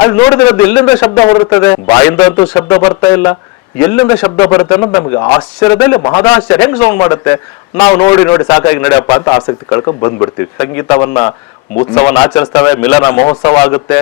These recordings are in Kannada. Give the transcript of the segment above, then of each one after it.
ಅಲ್ಲಿ ನೋಡಿದ್ರೆ ಅದು ಎಲ್ಲಿಂದ ಶಬ್ದ ಹೊರಡ್ತದೆ? ಬಾಯಿಂದ ಅಂತೂ ಶಬ್ದ ಬರ್ತಾ ಇಲ್ಲ. ಎಲ್ಲಿಂದ ಶಬ್ದ ಬರುತ್ತೆ ಅನ್ನೋದು ನಮಗೆ ಆಶ್ಚರ್ಯದಲ್ಲಿ, ಮಹದಾಶ್ಚರ್ಯ ಹೆಂಗ್ ಸೌಂಡ್ ಮಾಡುತ್ತೆ? ನಾವು ನೋಡಿ ನೋಡಿ ಸಾಕಾಗಿ ನಡೆಯಪ್ಪ ಅಂತ ಆಸಕ್ತಿ ಕಳ್ಕೊಂಡ್ ಬಂದ್ಬಿಡ್ತೀವಿ. ಸಂಗೀತವನ್ನ, ಉತ್ಸವನ ಆಚರಿಸ್ತವೆ, ಮಿಲನ ಮಹೋತ್ಸವ ಆಗುತ್ತೆ.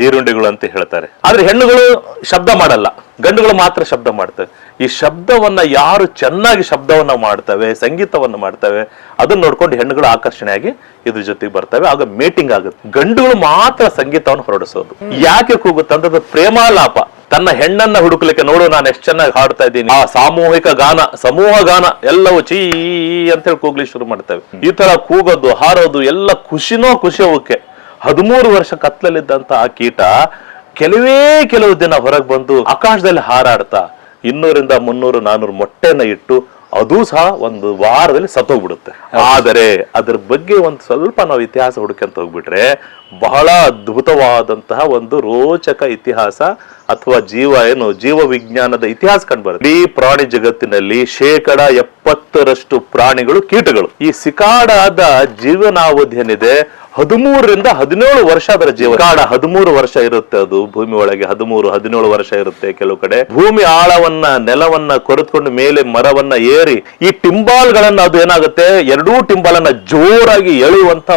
ಜೀರುಂಡೆಗಳು ಅಂತ ಹೇಳ್ತಾರೆ. ಆದ್ರೆ ಹೆಣ್ಣುಗಳು ಶಬ್ದ ಮಾಡಲ್ಲ. ಗಂಡುಗಳು ಮಾತ್ರ ಶಬ್ದ ಮಾಡ್ತವೆ. ಈ ಶಬ್ದವನ್ನ ಯಾರು ಚೆನ್ನಾಗಿ ಶಬ್ದವನ್ನ ಮಾಡ್ತವೆ, ಸಂಗೀತವನ್ನ ಮಾಡ್ತವೆ, ಅದನ್ನ ನೋಡ್ಕೊಂಡು ಹೆಣ್ಣುಗಳು ಆಕರ್ಷಣೆಯಾಗಿ ಇದ್ರ ಜೊತೆಗೆ ಬರ್ತವೆ. ಆಗ ಮೀಟಿಂಗ್ ಆಗುತ್ತೆ. ಗಂಡುಗಳು ಮಾತ್ರ ಸಂಗೀತವನ್ನು ಹೊರಡಿಸೋದು. ಯಾಕೆ ಕೂಗುತ್ತೆ ಅಂತದ್ದು ಪ್ರೇಮಾಲಾಪ. ತನ್ನ ಹೆಣ್ಣನ್ನ ಹುಡುಕ್ಲಿಕ್ಕೆ ನೋಡು, ನಾನು ಎಷ್ಟು ಚೆನ್ನಾಗಿ ಹಾಡ್ತಾ ಇದ್ದೀನಿ. ಆ ಸಾಮೂಹಿಕ ಗಾನ, ಸಮೂಹ ಗಾನ, ಎಲ್ಲವೂ ಚೀ ಅಂತ ಹೇಳಿ ಕೂಗ್ಲಿಕ್ಕೆ ಶುರು ಮಾಡ್ತವೆ. ಈ ತರ ಕೂಗೋದು, ಹಾರೋದು, ಎಲ್ಲ ಖುಷಿನೋ ಖುಷಿ ಅವಕ್ಕೆ. ಹದಿಮೂರು ವರ್ಷ ಕತ್ಲಲ್ಲಿದ್ದಂತ ಆ ಕೀಟ ಕೆಲವೇ ಕೆಲವು ದಿನ ಹೊರಗೆ ಬಂದು ಆಕಾಶದಲ್ಲಿ ಹಾರಾಡ್ತಾ ಇನ್ನೂರಿಂದ ಮುನ್ನೂರು ನಾನೂರು ಮೊಟ್ಟೆನ ಇಟ್ಟು ಅದು ಸಹ ಒಂದು ವಾರದಲ್ಲಿ ಸತ್ತೋಗ್ಬಿಡುತ್ತೆ. ಆದರೆ ಅದ್ರ ಬಗ್ಗೆ ಒಂದು ಸ್ವಲ್ಪ ನಾವು ಇತಿಹಾಸ ಹುಡುಕಂತ ಹೋಗ್ಬಿಟ್ರೆ ಬಹಳ ಅದ್ಭುತವಾದಂತಹ ಒಂದು ರೋಚಕ ಇತಿಹಾಸ ಅಥವಾ ಜೀವ ಏನು ಜೀವ ವಿಜ್ಞಾನದ ಇತಿಹಾಸ ಕಂಡುಬರುತ್ತೆ ಈ ಪ್ರಾಣಿ ಜಗತ್ತಿನಲ್ಲಿ ಶೇಕಡ ಎಪ್ಪತ್ತರಷ್ಟು ಪ್ರಾಣಿಗಳು ಕೀಟಗಳು. ಈ ಸಿಕಾಡಾದ ಜೀವನಾವಧಿ ಏನಿದೆ ಹದಿಮೂರರಿಂದ ಹದಿನೇಳು ವರ್ಷ ಅದರ ಜೀವ ಕಾಡ ಹದಿಮೂರು ವರ್ಷ ಇರುತ್ತೆ ಅದು ಭೂಮಿ ಒಳಗೆ ಹದಿಮೂರು ಹದಿನೇಳು ವರ್ಷ ಇರುತ್ತೆ ಕೆಲವು ಕಡೆ. ಭೂಮಿ ಆಳವನ್ನ ನೆಲವನ್ನ ಕೊರೆದುಕೊಂಡು ಮೇಲೆ ಮರವನ್ನ ಏರಿ ಈ ಟಿಂಬಾಲ್ಗಳನ್ನ ಅದು ಏನಾಗುತ್ತೆ? ಎರಡೂ ಟಿಂಬಾಲನ್ನ ಜೋರಾಗಿ ಎಳೆಯುವಂತ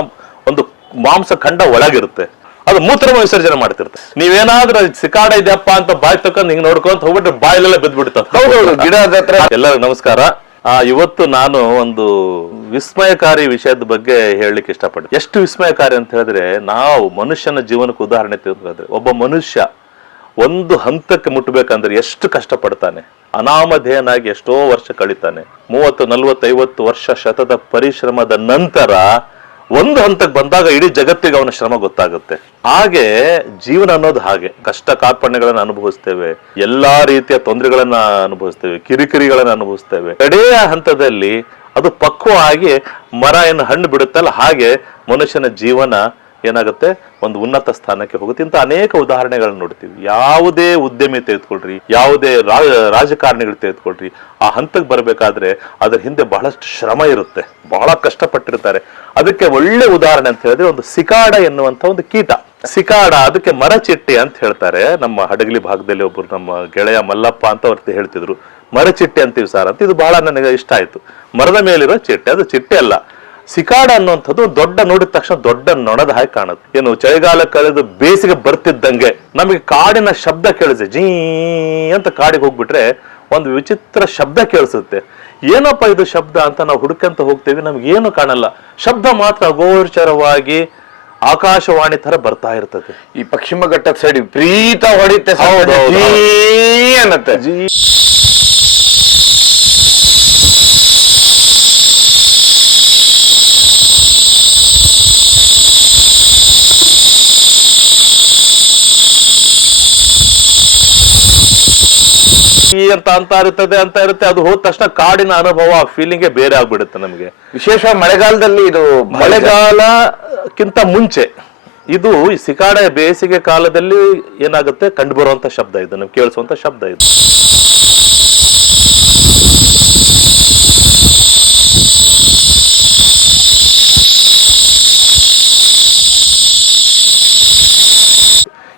ಒಂದು ಮಾಂಸ ಖಂಡ ಒಳಗಿರುತ್ತೆ. ಅದು ಮೂತ್ರ ವಿಸರ್ಜನೆ ಮಾಡ್ತಿರುತ್ತೆ. ನೀವೇನಾದ್ರೂ ಸಿಕ್ಕಾಡ ಸಿಕಾಡ ಇದೆಯಪ್ಪ ಅಂತ ಬಾಯ್ ತಕೊಂಡ್ ಹಿಂಗ್ ನೋಡ್ಕೊಂತ ಹೋಗ್ಬಿಟ್ರೆ ಬಾಯಲ್ಲೆಲ್ಲ ಬಿದ್ದ್ಬಿಡ್ತದೆ. ಹತ್ರ. ಎಲ್ಲರಿಗೂ ನಮಸ್ಕಾರ. ಆ, ಇವತ್ತು ನಾನು ಒಂದು ವಿಸ್ಮಯಕಾರಿ ವಿಷಯದ ಬಗ್ಗೆ ಹೇಳಲಿಕ್ಕೆ ಇಷ್ಟಪಡ್ತೀನಿ. ಎಷ್ಟು ವಿಸ್ಮಯಕಾರಿ ಅಂತ ಹೇಳಿದ್ರೆ, ನಾವು ಮನುಷ್ಯನ ಜೀವನಕ್ಕೆ ಉದಾಹರಣೆ ತೆಗೆದುಕೊಂಡ್ರೆ ಒಬ್ಬ ಮನುಷ್ಯ ಒಂದು ಹಂತಕ್ಕೆ ಮುಟ್ಟಬೇಕಂದ್ರೆ ಎಷ್ಟು ಕಷ್ಟಪಡ್ತಾನೆ? ಅನಾಮಧೇಯನಾಗಿ ಎಷ್ಟೋ ವರ್ಷ ಕಳೀತಾನೆ. ಮೂವತ್ತು, ನಲ್ವತ್ತೈವತ್ತು ವರ್ಷ ಶತದ ಪರಿಶ್ರಮದ ನಂತರ ಒಂದು ಹಂತಕ್ಕೆ ಬಂದಾಗ ಇಡೀ ಜಗತ್ತಿಗೆ ಅವನ ಶ್ರಮ ಗೊತ್ತಾಗುತ್ತೆ. ಹಾಗೆ ಜೀವನ ಅನ್ನೋದು ಹಾಗೆ. ಕಷ್ಟ ಕಾರ್ಪಣ್ಯಗಳನ್ನ ಅನುಭವಿಸ್ತೇವೆ. ಎಲ್ಲಾ ರೀತಿಯ ತೊಂದರೆಗಳನ್ನ ಅನುಭವಿಸ್ತೇವೆ. ಕಿರಿಕಿರಿಗಳನ್ನ ಅನುಭವಿಸ್ತೇವೆ. ಕಡೆಯ ಹಂತದಲ್ಲಿ ಅದು ಪಕ್ವ ಆಗಿ ಮರ ಏನು ಹಣ್ಣು ಬಿಡುತ್ತಲ್ಲ, ಹಾಗೆ ಮನುಷ್ಯನ ಜೀವನ ಏನಾಗುತ್ತೆ? ಒಂದು ಉನ್ನತ ಸ್ಥಾನಕ್ಕೆ ಹೋಗುತ್ತೆ. ಇಂಥ ಅನೇಕ ಉದಾಹರಣೆಗಳನ್ನ ನೋಡ್ತೀವಿ. ಯಾವುದೇ ಉದ್ಯಮಿ ತೆಗೆದುಕೊಳ್ರಿ, ಯಾವುದೇ ರಾಜಕಾರಣಿಗಳು ತೆಗೆದುಕೊಳ್ರಿ, ಆ ಹಂತಕ್ಕೆ ಬರಬೇಕಾದ್ರೆ ಅದರ ಹಿಂದೆ ಬಹಳಷ್ಟು ಶ್ರಮ ಇರುತ್ತೆ. ಬಹಳ ಕಷ್ಟಪಟ್ಟಿರ್ತಾರೆ. ಅದಕ್ಕೆ ಒಳ್ಳೆ ಉದಾಹರಣೆ ಅಂತ ಹೇಳಿದ್ರೆ ಒಂದು ಸಿಕಾಡ ಎನ್ನುವಂಥ ಒಂದು ಕೀಟ. ಸಿಕಾಡ, ಅದಕ್ಕೆ ಮರಚಿಟ್ಟೆ ಅಂತ ಹೇಳ್ತಾರೆ. ನಮ್ಮ ಹಡಗಲಿ ಭಾಗದಲ್ಲಿ ಒಬ್ಬರು ನಮ್ಮ ಗೆಳೆಯ ಮಲ್ಲಪ್ಪ ಅಂತ ಅವ್ರು ಹೇಳ್ತಿದ್ರು. ಮರಚಿಟ್ಟೆ ಅಂತೀವಿ ಸರ್ ಅಂತ. ಇದು ಬಹಳ ನನಗೆ ಇಷ್ಟ ಆಯ್ತು. ಮರದ ಮೇಲಿರೋ ಚಿಟ್ಟೆ. ಅದು ಚಿಟ್ಟೆ ಅಲ್ಲ. ಸಿಕಾಡ ಅನ್ನುವಂಥದ್ದು ದೊಡ್ಡ ನೋಡಿದ ತಕ್ಷಣ ದೊಡ್ಡ ನೊಣದ ಹಾಗೆ ಕಾಣುತ್ತೆ. ಏನು ಚಳಿಗಾಲ ಕಳೆದು ಬೇಸಿಗೆ ಬರ್ತಿದ್ದಂಗೆ ನಮಗೆ ಕಾಡಿನ ಶಬ್ದ ಕೇಳಿಸಿ ಜೀ ಅಂತ ಕಾಡಿಗೆ ಹೋಗ್ಬಿಟ್ರೆ ಒಂದು ವಿಚಿತ್ರ ಶಬ್ದ ಕೇಳಿಸುತ್ತೆ. ಏನಪ್ಪ ಇದು ಶಬ್ದ ಅಂತ ನಾವು ಹುಡುಕಂತ ಹೋಗ್ತೇವೆ ನಮ್ಗೆ ಏನು ಕಾಣಲ್ಲ. ಶಬ್ದ ಮಾತ್ರ ಅಗೋಚರವಾಗಿ ಆಕಾಶವಾಣಿ ತರ ಬರ್ತಾ ಇರ್ತದೆ. ಈ ಪಶ್ಚಿಮ ಘಟ್ಟದ ಸೈಡ್ ವಿಪರೀತ ಹೊಡಿತೆ ಜೀ ಹೌದು, ಜೀ ಅನ್ನತ್ತೆ ಅಂತ ಅಂತ ಇರುತ್ತದೆ ಅಂತ ಇರುತ್ತೆ ಅದು ಹೋದ ತಕ್ಷಣ ಕಾಡಿನ ಅನುಭವ ಫೀಲಿಂಗ್ ಬೇರೆ ಆಗ್ಬಿಡುತ್ತೆ ನಮಗೆ. ವಿಶೇಷ ಮಳೆಗಾಲದಲ್ಲಿ ಇದು ಮಳೆಗಾಲಕ್ಕಿಂತ ಮುಂಚೆ ಇದು ಈ ಸಿಕಾಡ ಬೇಸಿಗೆ ಕಾಲದಲ್ಲಿ ಏನಾಗುತ್ತೆ ಕಂಡು ಬರುವಂತ ಶಬ್ದ ಇದು ನಮ್ಗೆ ಕೇಳಿಸುವಂತ ಶಬ್ದ ಇದು.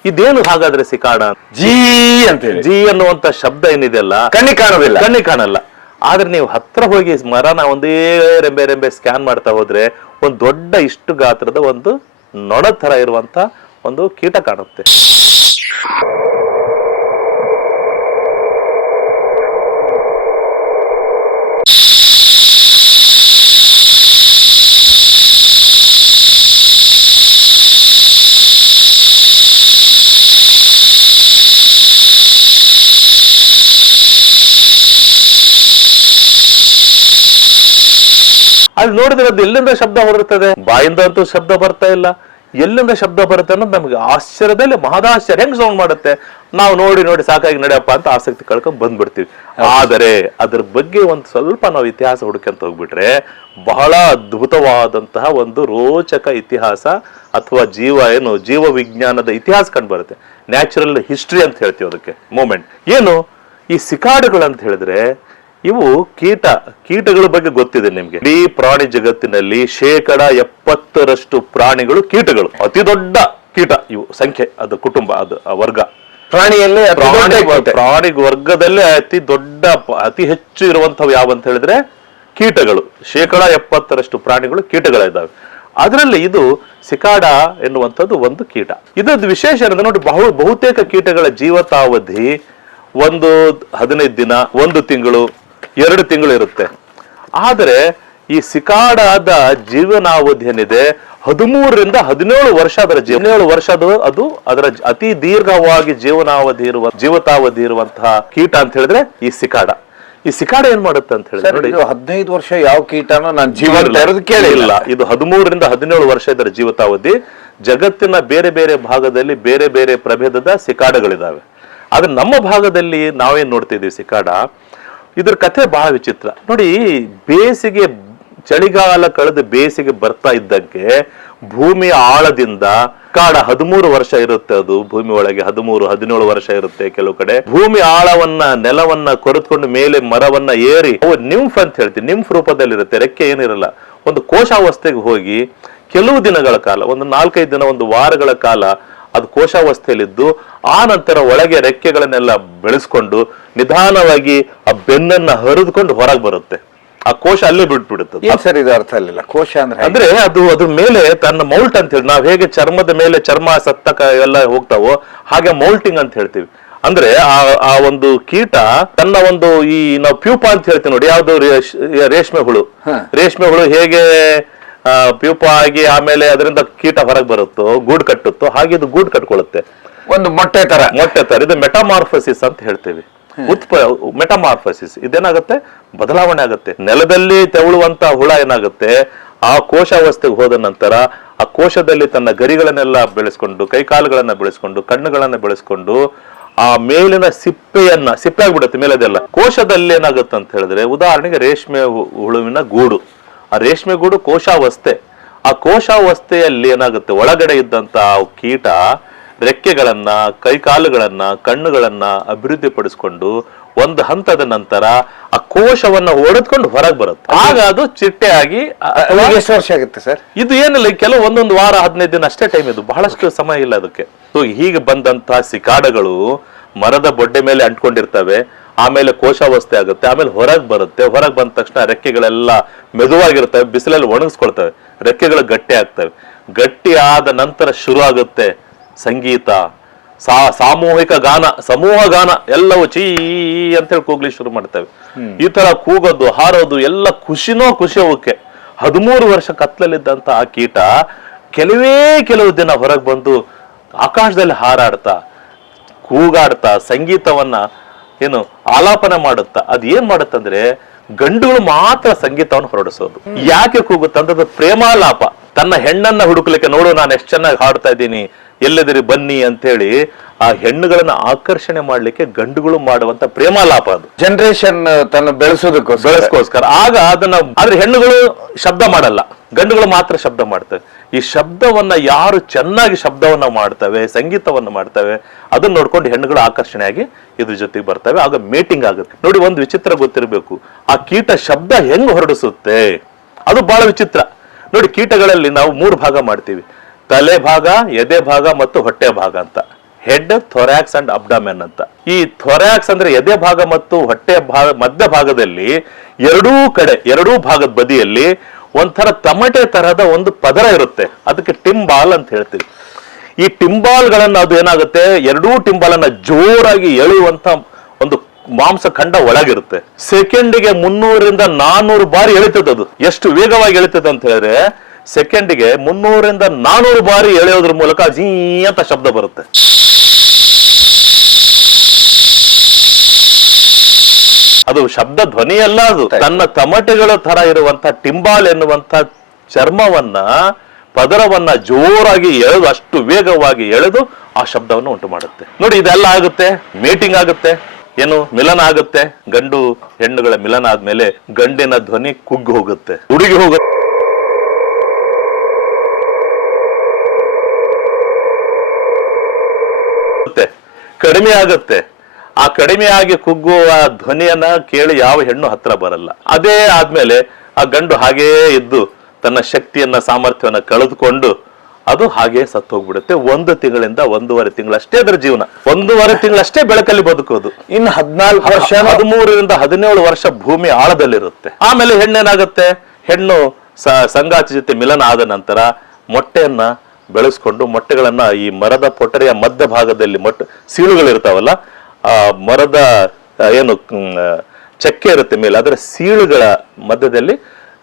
ಇದೇನು ಹಾಗಾದ್ರೆ ಸಿಕಾಡ ಜೀ ಅಂತೇಳಿ. ಜಿ ಅನ್ನುವಂತ ಶಬ್ದ ಏನಿದೆಯಲ್ಲ ಕಣ್ಣಿಗೆ ಕಾಣೋದಿಲ್ಲ. ಕಣ್ಣಿಗೆ ಕಾಣಲ್ಲ. ಆದ್ರೆ ನೀವು ಹತ್ರ ಹೋಗಿ ಮರನ ಒಂದೇ ರೆಂಬೆ ರೆಂಬೆ ಸ್ಕ್ಯಾನ್ ಮಾಡ್ತಾ ಹೋದ್ರೆ ಒಂದು ದೊಡ್ಡ ಇಷ್ಟು ಗಾತ್ರದ ಒಂದು ನೊಣ ತರ ಇರುವಂತ ಒಂದು ಕೀಟ ಕಾಣುತ್ತೆ. ಅಲ್ಲಿ ನೋಡಿದ್ರೆ ಅದು ಎಲ್ಲಿಂದ ಶಬ್ದ ಹೊರಡ್ತದೆ? ಬಾಯಿಂದ ಅಂತೂ ಶಬ್ದ ಬರ್ತಾ ಇಲ್ಲ. ಎಲ್ಲಿಂದ ಶಬ್ದ ಬರುತ್ತೆ ಅನ್ನೋದು ನಮಗೆ ಆಶ್ಚರ್ಯದಲ್ಲಿ ಮಹದಾಶ್ಚರ್ಯ ಹೆಂಗ್ ಸೌಂಡ್ ಮಾಡುತ್ತೆ? ನಾವು ನೋಡಿ ನೋಡಿ ಸಾಕಾಗಿ ನಡೆಯಪ್ಪ ಅಂತ ಆಸಕ್ತಿ ಕಳ್ಕೊಂಡ್ ಬಂದ್ಬಿಡ್ತೀವಿ. ಆದರೆ ಅದ್ರ ಬಗ್ಗೆ ಒಂದು ಸ್ವಲ್ಪ ನಾವು ಇತಿಹಾಸ ಹುಡುಕಂತ ಹೋಗ್ಬಿಟ್ರೆ ಬಹಳ ಅದ್ಭುತವಾದಂತಹ ಒಂದು ರೋಚಕ ಇತಿಹಾಸ ಅಥವಾ ಜೀವ ಏನು ಜೀವ ವಿಜ್ಞಾನದ ಇತಿಹಾಸ ಕಂಡು ಬರುತ್ತೆ. ನ್ಯಾಚುರಲ್ ಹಿಸ್ಟ್ರಿ ಅಂತ ಹೇಳ್ತೀವಿ ಅದಕ್ಕೆ. ಮೂಮೆಂಟ್ ಏನು? ಈ ಸಿಕಾಡುಗಳು ಅಂತ ಹೇಳಿದ್ರೆ ಇವು ಕೀಟ ಕೀಟಗಳ ಬಗ್ಗೆ ಗೊತ್ತಿದೆ ನಿಮ್ಗೆ. ಇಡೀ ಪ್ರಾಣಿ ಜಗತ್ತಿನಲ್ಲಿ ಶೇಕಡ ಎಪ್ಪತ್ತರಷ್ಟು ಪ್ರಾಣಿಗಳು ಕೀಟಗಳು. ಅತಿ ದೊಡ್ಡ ಕೀಟ ಇವು ಸಂಖ್ಯೆ ಅದು ಕುಟುಂಬ ಅದು ವರ್ಗ. ಪ್ರಾಣಿಯಲ್ಲೇ ಪ್ರಾಣಿ ವರ್ಗದಲ್ಲೇ ಅತಿ ದೊಡ್ಡ ಅತಿ ಹೆಚ್ಚು ಇರುವಂತವು ಯಾವ ಅಂತ ಹೇಳಿದ್ರೆ ಕೀಟಗಳು. ಶೇಕಡ ಎಪ್ಪತ್ತರಷ್ಟು ಪ್ರಾಣಿಗಳು ಕೀಟಗಳಿದ್ದಾವೆ ಅದರಲ್ಲಿ ಇದು ಸಿಕಾಡ ಎನ್ನುವಂಥದ್ದು ಒಂದು ಕೀಟ. ಇದೊಂದು ವಿಶೇಷ ಏನಂದ್ರೆ ನೋಡಿ ಬಹು ಬಹುತೇಕ ಕೀಟಗಳ ಜೀವತಾವಧಿ ಒಂದು ಹದಿನೈದು ದಿನ ಒಂದು ತಿಂಗಳು ಎರಡು ತಿಂಗಳು ಇರುತ್ತೆ. ಆದರೆ ಈ ಸಿಕಾಡಾದ ಜೀವನಾವಧಿ ಏನಿದೆ ಹದಿಮೂರರಿಂದ ಹದಿನೇಳು ವರ್ಷ ಅದರ ಹದಿನೇಳು ವರ್ಷದ ಅದು ಅದರ ಅತಿ ದೀರ್ಘವಾಗಿ ಜೀವನಾವಧಿ ಇರುವ ಜೀವತಾವಧಿ ಇರುವಂತಹ ಕೀಟ ಅಂತ ಹೇಳಿದ್ರೆ ಈ ಸಿಕಾಡ. ಈ ಸಿಕಾಡ ಏನ್ ಮಾಡುತ್ತೆ ಅಂತ ಹೇಳಿದ್ರೆ ನೋಡಿ. ಹದಿನೈದು ವರ್ಷ ಯಾವ ಕೀಟನ ನಾನು ಜೀವನ ಕೇಳಿ ಇಲ್ಲ. ಕೇಳಿಲ್ಲ. ಇದು ಹದಿಮೂರರಿಂದ ಹದಿನೇಳು ವರ್ಷ ಇದರ ಜೀವತಾವಧಿ. ಜಗತ್ತಿನ ಬೇರೆ ಬೇರೆ ಭಾಗದಲ್ಲಿ ಬೇರೆ ಬೇರೆ ಪ್ರಭೇದದ ಸಿಕಾಡಗಳಿದಾವೆ. ಆದ್ರೆ ನಮ್ಮ ಭಾಗದಲ್ಲಿ ನಾವೇನ್ ನೋಡ್ತಿದೀವಿ ಸಿಕಾಡ? ಇದ್ರ ಕಥೆ ಬಹಳ ವಿಚಿತ್ರ. ನೋಡಿ, ಬೇಸಿಗೆ ಚಳಿಗಾಲ ಕಳೆದು ಬೇಸಿಗೆ ಬರ್ತಾ ಇದ್ದಕ್ಕೆ ಭೂಮಿಯ ಆಳದಿಂದ ಕಾಡ ಹದಿಮೂರು ವರ್ಷ ಇರುತ್ತೆ ಅದು, ಭೂಮಿ ಒಳಗೆ ಹದಿಮೂರು, ಹದಿನೇಳು ವರ್ಷ ಇರುತ್ತೆ ಕೆಲವು ಕಡೆ. ಭೂಮಿ ಆಳವನ್ನ, ನೆಲವನ್ನ ಕೊರೆದುಕೊಂಡು ಮೇಲೆ ಮರವನ್ನ ಏರಿ, ಅವು ನಿಂಫ್ ಅಂತ ಹೇಳ್ತೀವಿ, ನಿಂಫ್ ರೂಪದಲ್ಲಿರುತ್ತೆ, ರೆಕ್ಕೆ ಏನಿರಲ್ಲ. ಒಂದು ಕೋಶಾವಸ್ಥೆಗೆ ಹೋಗಿ ಕೆಲವು ದಿನಗಳ ಕಾಲ, ಒಂದು ನಾಲ್ಕೈದು ದಿನ, ಒಂದು ವಾರಗಳ ಕಾಲ ಅದು ಕೋಶಾವಸ್ಥೆಯಲ್ಲಿದ್ದು, ಆ ನಂತರ ಒಳಗೆ ರೆಕ್ಕೆಗಳನ್ನೆಲ್ಲ ಬೆಳೆಸ್ಕೊಂಡು ನಿಧಾನವಾಗಿ ಆ ಬೆನ್ನನ್ನ ಹರಿದುಕೊಂಡು ಹೊರಗೆ ಬರುತ್ತೆ. ಆ ಕೋಶ ಅಲ್ಲೇ ಬಿಟ್ಬಿಡುತ್ತೆ. ಏನ್ ಸರ್ ಇದು ಅರ್ಥ ಇಲ್ಲ ಕೋಶ ಅಂದ್ರೆ ಹೇಗೆ? ಅಂದ್ರೆ ಅದು ಅದ್ರ ಮೇಲೆ ತನ್ನ ಮೌಲ್ಟ್ ಅಂತ ಹೇಳಿ ನಾವ್ ಹೇಗೆ ಚರ್ಮದ ಮೇಲೆ ಚರ್ಮ ಸತ್ತಕ ಎಲ್ಲ ಹೋಗ್ತಾವೋ ಹಾಗೆ ಮೌಲ್ಟಿಂಗ್ ಅಂತ ಹೇಳ್ತೀವಿ. ಅಂದ್ರೆ ಆ ಆ ಒಂದು ಕೀಟ ತನ್ನ ಒಂದು ಈ ನಾವು ಪ್ಯೂಪ ಅಂತ ಹೇಳ್ತೀವಿ ನೋಡಿ ಯಾವ್ದು ರೇಷ್- ರೇಷ್ಮೆ ಹುಳು. ರೇಷ್ಮೆ ಹುಳು ಹೇಗೆ ಆ, ಪ್ಯೂಪ ಆಗಿ ಆಮೇಲೆ ಅದರಿಂದ ಕೀಟ ಹೊರಗೆ ಬರುತ್ತೋ ಗೂಡ್ ಕಟ್ಟುತ್ತೋ ಹಾಗೆ ಇದು ಗೂಡ್ ಕಟ್ಕೊಳ್ಳುತ್ತೆ ಒಂದು ಮೊಟ್ಟೆ ತರ. ಮೊಟ್ಟೆ ತರ. ಇದು ಮೆಟಾಮಾರ್ಫಸಿಸ್ ಅಂತ ಹೇಳ್ತೀವಿ. ಉತ್ಪ, ಮೆಟಮಾರ್ಫಸಿಸ್, ಇದೇನಾಗುತ್ತೆ? ಬದಲಾವಣೆ ಆಗುತ್ತೆ. ನೆಲದಲ್ಲಿ ತೆವಳುವಂತ ಹುಳ ಏನಾಗುತ್ತೆ? ಆ ಕೋಶಾವಸ್ಥೆಗೆ ಹೋದ ನಂತರ ಆ ಕೋಶದಲ್ಲಿ ತನ್ನ ಗರಿಗಳನ್ನೆಲ್ಲ ಬೆಳೆಸ್ಕೊಂಡು ಕೈಕಾಲುಗಳನ್ನ ಬೆಳೆಸ್ಕೊಂಡು, ಕಣ್ಣುಗಳನ್ನ ಬೆಳೆಸ್ಕೊಂಡು, ಆ ಮೇಲಿನ ಸಿಪ್ಪೆಯನ್ನ, ಸಿಪ್ಪೆ ಆಗ್ಬಿಡುತ್ತೆ ಮೇಲದೆಲ್ಲ. ಕೋಶದಲ್ಲಿ ಏನಾಗುತ್ತೆ ಅಂತ ಹೇಳಿದ್ರೆ, ಉದಾಹರಣೆಗೆ ರೇಷ್ಮೆ ಹುಳುವಿನ ಗೂಡು. ಆ ರೇಷ್ಮೆ ಗೂಡು ಕೋಶಾವಸ್ಥೆ. ಆ ಕೋಶಾವಸ್ಥೆಯಲ್ಲಿ ಏನಾಗುತ್ತೆ? ಒಳಗಡೆ ಇದ್ದಂತ ಕೀಟ ರೆಕ್ಕೆಗಳನ್ನ ಕೈಕಾಲುಗಳನ್ನ ಕಣ್ಣುಗಳನ್ನ ಅಭಿವೃದ್ಧಿಪಡಿಸ್ಕೊಂಡು ಒಂದು ಹಂತದ ನಂತರ ಆ ಕೋಶವನ್ನ ಒಡೆದ್ಕೊಂಡು ಹೊರಗೆ ಬರುತ್ತೆ. ಆಗ ಅದು ಚಿಟ್ಟೆ ಆಗಿ ಎಷ್ಟು ವರ್ಷ ಆಗುತ್ತೆ ಸರ್? ಇದು ಏನಿಲ್ಲ ಕೆಲವು ಒಂದೊಂದು ವಾರ ಹದಿನೈದು ದಿನ ಅಷ್ಟೇ ಟೈಮ್ ಇದು. ಬಹಳಷ್ಟು ಸಮಯ ಇಲ್ಲ ಅದಕ್ಕೆ. ಸೊ ಹೀಗೆ ಬಂದಂತಹ ಸಿಕಾಡಗಳು ಮರದ ಬೊಡ್ಡೆ ಮೇಲೆ ಅಂಟ್ಕೊಂಡಿರ್ತವೆ. ಆಮೇಲೆ ಕೋಶಾವಸ್ಥೆ ಆಗುತ್ತೆ ಆಮೇಲೆ ಹೊರಗೆ ಬರುತ್ತೆ. ಹೊರಗೆ ಬಂದ ತಕ್ಷಣ ರೆಕ್ಕೆಗಳೆಲ್ಲ ಮೆದುವಾಗಿರ್ತವೆ ಬಿಸಿಲಲ್ಲಿ ಒಣಗಿಸ್ಕೊಳ್ತವೆ. ರೆಕ್ಕೆಗಳು ಗಟ್ಟಿ ಆಗ್ತವೆ. ಗಟ್ಟಿ ಆದ ನಂತರ ಶುರು ಆಗುತ್ತೆ ಸಂಗೀತ ಸಾ ಸಾಮೂಹಿಕ ಗಾನ ಸಮೂಹ ಗಾನ ಎಲ್ಲವೂ ಚೀ ಅಂತೇಳಿ ಕೂಗ್ಲಿಕ್ಕೆ ಶುರು ಮಾಡ್ತೇವೆ. ಈ ತರ ಕೂಗೋದು ಹಾರೋದು ಎಲ್ಲ ಖುಷಿನೋ ಖುಷಿ ಅವಕ್ಕೆ ಹದಿಮೂರು ವರ್ಷ ಕತ್ಲಲ್ಲಿದ್ದಂತ ಆ ಕೀಟ ಕೆಲವೇ ಕೆಲವು ದಿನ ಹೊರಗೆ ಬಂದು ಆಕಾಶದಲ್ಲಿ ಹಾರಾಡ್ತಾ ಕೂಗಾಡ್ತಾ ಸಂಗೀತವನ್ನ ಏನು ಆಲಾಪನ ಮಾಡುತ್ತಾ ಅದ್ ಏನ್ ಮಾಡುತ್ತಂದ್ರೆ ಗಂಡುಗಳು ಮಾತ್ರ ಸಂಗೀತವನ್ನು ಹೊರಡಿಸೋದು. ಯಾಕೆ ಕೂಗುತ್ತಂದ್ರೆ ಪ್ರೇಮಾಲಾಪ. ತನ್ನ ಹೆಣ್ಣನ್ನ ಹುಡುಕ್ಲಿಕ್ಕೆ ನೋಡು ನಾನು ಎಷ್ಟು ಚೆನ್ನಾಗಿ ಹಾಡ್ತಾ ಇದ್ದೀನಿ ಎಲ್ಲಿದಿರಿ ಬನ್ನಿ ಅಂತೇಳಿ ಆ ಹೆಣ್ಣುಗಳನ್ನ ಆಕರ್ಷಣೆ ಮಾಡ್ಲಿಕ್ಕೆ ಗಂಡುಗಳು ಮಾಡುವಂತ ಪ್ರೇಮಾಲಾಪ ಅದು. ಜನರೇಷನ್ ತನ್ನ ಬೆಳೆಸೋದಕ್ಕೋಸ್ಕರ. ಬೆಳೆಸ್ಕೋಸ್ಕರ ಆಗ ಅದನ್ನ ಆದ್ರೆ ಹೆಣ್ಣುಗಳು ಶಬ್ದ ಮಾಡಲ್ಲ. ಗಂಡುಗಳು ಮಾತ್ರ ಶಬ್ದ ಮಾಡ್ತವೆ. ಈ ಶಬ್ದವನ್ನ ಯಾರು ಚೆನ್ನಾಗಿ ಶಬ್ದವನ್ನ ಮಾಡ್ತವೆ ಸಂಗೀತವನ್ನ ಮಾಡ್ತವೆ ಅದನ್ನ ನೋಡ್ಕೊಂಡು ಹೆಣ್ಣುಗಳು ಆಕರ್ಷಣೆಯಾಗಿ ಇದ್ರ ಜೊತೆಗೆ ಬರ್ತವೆ. ಆಗ ಮೀಟಿಂಗ್ ಆಗುತ್ತೆ. ನೋಡಿ ಒಂದು ವಿಚಿತ್ರ ಗೊತ್ತಿರಬೇಕು. ಆ ಕೀಟ ಶಬ್ದ ಹೆಂಗ್ ಹೊರಡಿಸುತ್ತೆ? ಅದು ಬಹಳ ವಿಚಿತ್ರ. ನೋಡಿ ಕೀಟಗಳಲ್ಲಿ ನಾವು ಮೂರು ಭಾಗ ಮಾಡ್ತೀವಿ. ತಲೆ ಭಾಗ, ಎದೆ ಭಾಗ ಮತ್ತು ಹೊಟ್ಟೆ ಭಾಗ ಅಂತ. ಹೆಡ್ ಥೊರಾಕ್ಸ್ ಅಂಡ್ ಅಬ್ಡಾಮೆನ್ ಅಂತ. ಈ ಥೊರಾಕ್ಸ್ ಅಂದ್ರೆ ಎದೆ ಭಾಗ ಮತ್ತು ಹೊಟ್ಟೆ ಭಾಗ, ಮಧ್ಯ ಭಾಗದಲ್ಲಿ ಎರಡೂ ಕಡೆ, ಎರಡೂ ಭಾಗದ ಬದಿಯಲ್ಲಿ ಒಂಥರ ತಮಟೆ ತರಹದ ಒಂದು ಪದರ ಇರುತ್ತೆ. ಅದಕ್ಕೆ ಟಿಂಬಾಲ್ ಅಂತ ಹೇಳ್ತೀವಿ. ಈ ಟಿಂಬಾಲ್ಗಳನ್ನ ಅದು ಏನಾಗುತ್ತೆ? ಎರಡೂ ಟಿಂಬಾಲನ್ನ ಜೋರಾಗಿ ಎಳೆಯುವಂತ ಒಂದು ಮಾಂಸ ಖಂಡ ಒಳಗಿರುತ್ತೆ. ಸೆಕೆಂಡಿಗೆ ಮುನ್ನೂರಿಂದ ನಾನೂರು ಬಾರಿ ಎಳಿತದ ಅದು ಎಷ್ಟು ವೇಗವಾಗಿ ಎಳಿತದೆ ಅಂತ ಹೇಳಿದ್ರೆ ಸೆಕೆಂಡಿಗೆ ಮುನ್ನೂರಿಂದ ನಾನೂರು ಬಾರಿ ಎಳೆಯೋದ್ರ ಮೂಲಕ ಜೀ ಅಂತ ಶಬ್ದ ಬರುತ್ತೆ. ಅದು ಶಬ್ದ ಧ್ವನಿ ಅಲ್ಲ ಅದು ತನ್ನ ತಮಟೆಗಳ ತರ ಇರುವಂತ ಟಿಂಬಾಲ್ ಎನ್ನುವಂತ ಚರ್ಮವನ್ನ ಪದರವನ್ನ ಜೋರಾಗಿ ಎಳೆದು ಅಷ್ಟು ವೇಗವಾಗಿ ಎಳೆದು ಆ ಶಬ್ದವನ್ನು ಉಂಟು ಮಾಡುತ್ತೆ. ನೋಡಿ ಇದೆಲ್ಲ ಆಗುತ್ತೆ. ಮೀಟಿಂಗ್ ಆಗುತ್ತೆ. ಏನು? ಮಿಲನ ಆಗುತ್ತೆ. ಗಂಡು ಹೆಣ್ಣುಗಳ ಮಿಲನ ಆದ್ಮೇಲೆ ಗಂಡಿನ ಧ್ವನಿ ಕುಗ್ಗಿ ಹೋಗುತ್ತೆ. ಹುಡುಗಿ ಹೋಗುತ್ತೆ. ಕಡಿಮೆ ಆಗುತ್ತೆ. ಆ ಕಡಿಮೆಯಾಗಿ ಕುಗ್ಗುವ ಧ್ವನಿಯನ್ನ ಕೇಳಿ ಯಾವ ಹೆಣ್ಣು ಹತ್ರ ಬರಲ್ಲ. ಅದೇ ಆದ್ಮೇಲೆ ಆ ಗಂಡು ಹಾಗೇ ಇದ್ದು ತನ್ನ ಶಕ್ತಿಯನ್ನ ಸಾಮರ್ಥ್ಯವನ್ನ ಕಳೆದುಕೊಂಡು ಅದು ಹಾಗೆ ಸತ್ತು ಹೋಗ್ಬಿಡುತ್ತೆ ಒಂದು ತಿಂಗಳಿಂದ ಒಂದೂವರೆ ತಿಂಗಳಷ್ಟೇ ಅದರ ಜೀವನ. ಒಂದೂವರೆ ತಿಂಗಳಷ್ಟೇ ಬೆಳಕಲ್ಲಿ ಬದುಕೋದು. ಇನ್ನು ಹದಿನಾಲ್ಕು ವರ್ಷ ಹದಿಮೂರರಿಂದ ಹದಿನೇಳು ವರ್ಷ ಭೂಮಿ ಆಳದಲ್ಲಿರುತ್ತೆ. ಆಮೇಲೆ ಹೆಣ್ಣೇನಾಗುತ್ತೆ? ಹೆಣ್ಣು ಸ- ಸಂಗಾತಿ ಜೊತೆ ಮಿಲನ ಆದ ನಂತರ ಮೊಟ್ಟೆಯನ್ನ ಬೆಳೆಸ್ಕೊಂಡು ಮೊಟ್ಟೆಗಳನ್ನ ಈ ಮರದ ಪೊಟರೆಯ ಮಧ್ಯ ಭಾಗದಲ್ಲಿ ಮೊಟ್ಟೆ ಸೀಳುಗಳಿರ್ತಾವಲ್ಲ, ಆ ಮರದ ಏನು ಚಕ್ಕೆ ಇರುತ್ತೆ ಮೇಲೆ, ಅದರ ಸೀಳುಗಳ ಮಧ್ಯದಲ್ಲಿ